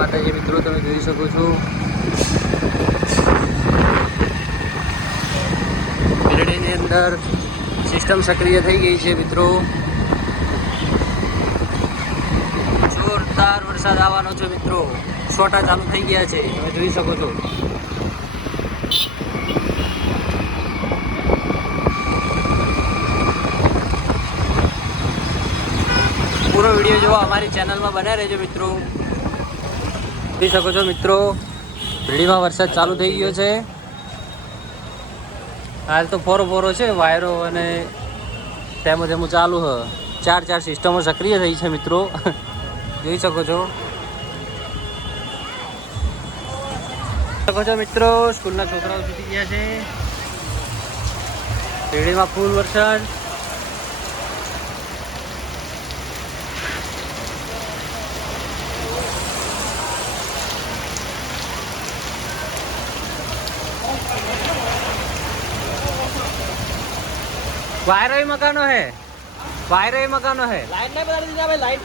માતાજી મિત્રો, તમે જોઈ શકો છો બિલ્ડિંગની અંદર સિસ્ટમ સક્રિય થઈ ગઈ છે મિત્રો. જોરદાર વરસાદ આવવાનો છે મિત્રો. છોટા ચાલુ થઈ ગયા છે, તમે જોઈ શકો છો. પૂરો વિડીયો જોવા અમારી ચેનલમાં બન્યા રહેજો મિત્રો. જોઈ શકો છો મિત્રો, ભીડીમાં વરસાદ ચાલુ થઈ ગયો છે. હાલ તો ફોરો છે, વાયરો અને તેમ ચાલુ હ. ચાર સિસ્ટમો સક્રિય થઈ છે મિત્રો. જોઈ શકો છો મિત્રો, સ્કૂલના છોકરાઓ છૂટી ગયા છે. ભીડીમાં ફૂલ વરસાદ. वायरो ही मकानो है, लाइट नहीं बता दीजिए भाई, लाइट